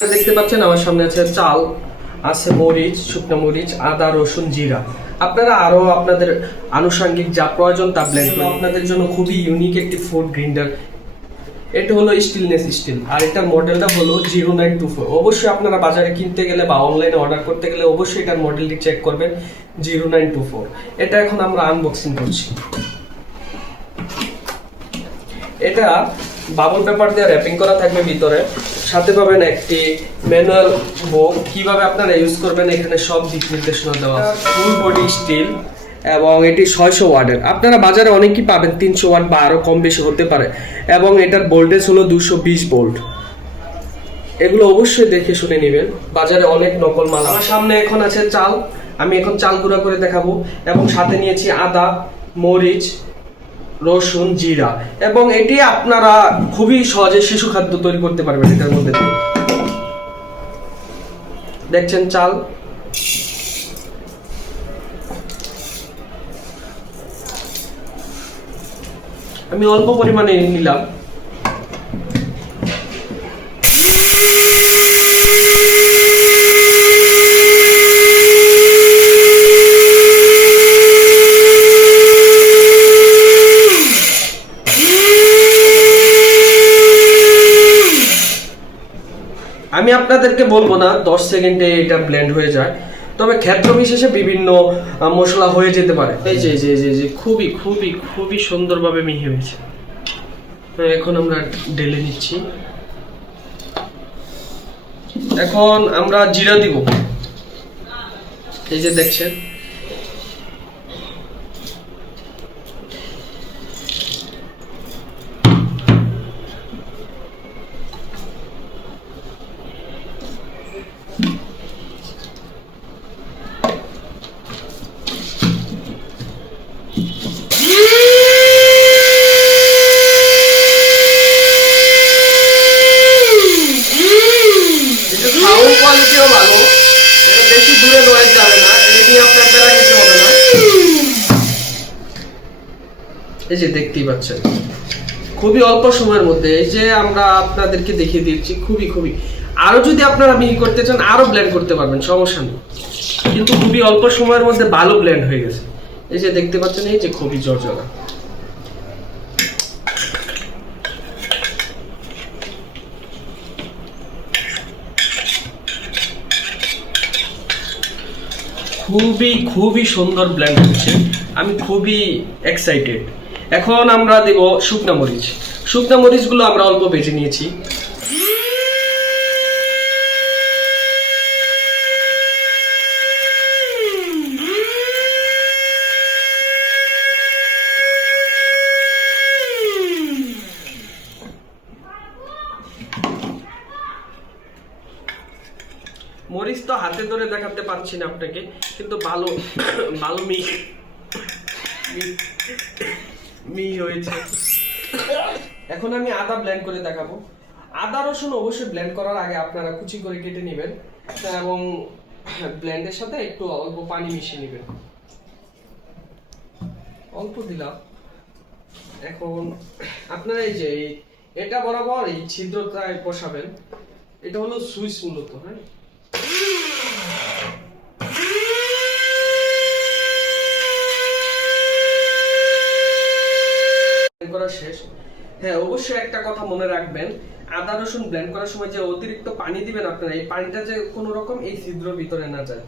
দেখতে পাচ্ছেন আমার সামনে আছে চাল, আছে মরিচ, শুকনো মরিচ, আদা, রসুন, জিরা। আপনারা আরো আপনাদের আনুষঙ্গিক যা প্রয়োজন তা ব্লেন্ড করুন। আপনাদের জন্য খুবই ইউনিক একটি ফুড গ্রাইন্ডার। এটা হলো স্টিলনেস স্টিল, আর এটার মডেলটা হলো 0924। অবশ্যই আপনারা বাজারে কিনতে গেলে বা অনলাইনে অর্ডার করতে গেলে অবশ্যই এটার মডেলটি চেক করবেন 0924। এটা এখন আমরা আনবক্সিং করছি। এটা বাবল পেপার দিয়ে র্যাপিং করা থাকবে ভিতরে, সাথে পাবেন একটি ম্যানুয়াল বুক, কিভাবে আপনারা ইউজ করবেন এখানে সব দিক নির্দেশনা দেওয়া। ফুল বডি স্টিল এবং এটি 600 ওয়াটের। আপনারা বাজারে অনেকই পাবেন 300 ওয়াট বা আরো কম বেশি হতে পারে, এবং এটার ভোল্টেজ হলো 220 ভোল্ট। এগুলো অবশ্যই দেখে শুনে নেবেন, বাজারে অনেক নকল মাল। আমার সামনে এখন আছে চাল, আমি এখন চাল গুঁড়া করে দেখাবো, এবং সাথে নিয়েছি আদা, মরিচ, রসুন, জিরা, এবং এটি আপনারা খুবই সহজে শিশু খাদ্য তৈরি করতে পারবেন এটার মধ্যে দিয়ে। দেখছেন চাল, আমি অল্প পরিমাণে নিলাম। আমি আপনাদেরকে বলবো না 10 সেকেন্ডে এটা ব্লেন্ড হয়ে যায়, তবে ক্ষেত্র বিশেষে বিভিন্ন মশলা হয়ে যেতে পারে। এই যে যে যে যে খুবই খুবই খুবই সুন্দরভাবে মিহি হয়েছে। এখন আমরা ঢেলে নিচ্ছি। এখন আমরা জিরা দিব, এই যে দেখছেন। সাউন্ড কোয়ালিটিও ভালো, এটা বেশি দূরে নয়েজ যাবে না, এই নিয়ে আপনার প্যারা নিতে হবে না। এই যে দেখতেই পাচ্ছেন খুবই অল্প সময়ের মধ্যে, এই যে আমরা আপনাদেরকে দেখিয়ে দিচ্ছি, খুবই খুবই। আরো যদি আপনারা মিহি করতে চান আরো ব্লেন্ড করতে পারবেন, সমস্যা নেই, কিন্তু খুবই অল্প সময়ের মধ্যে ভালো ব্লেন্ড হয়ে গেছে। এই যে দেখতে পাচ্ছেন, এই যে খুবই জর্জরা। খুবই খুবই সুন্দর ব্লেন্ড হচ্ছে, আমি খুবই এক্সাইটেড। এখন আমরা দেব শুকনা মরিচ। শুকনা মরিচগুলো আমরা অল্প ভেজে নিয়েছি। মরিচ তো হাতে ধরে দেখাতে পারছি না আপনাকে, কিন্তু ভালো ভালো মিহি হয়েছে। এখন আমি আদা ব্লেন্ড করে দেখাবো। আদা রসুন অবশ্যই ব্লেন্ড করার আগে আপনারা কুচি করে কেটে নেবেন, এবং ব্লেন্ডের সাথে একটু অল্প পানি মিশিয়ে নেবেন। অল্প দিলাম। এখন আপনারা এই যে এটা বরাবর এই ছিদ্রটায় বসাবেন, এটা হলো সুইচ মূলত। হ্যাঁ, করা শেষ। হ্যাঁ, অবশ্যই একটা কথা মনে রাখবেন, আদা রসুন ব্লেন্ড করার সময় যে অতিরিক্ত পানি দিবেন আপনারা, এই পানিটা যে কোনো রকম এই ছিদ্র ভিতরে না যায়।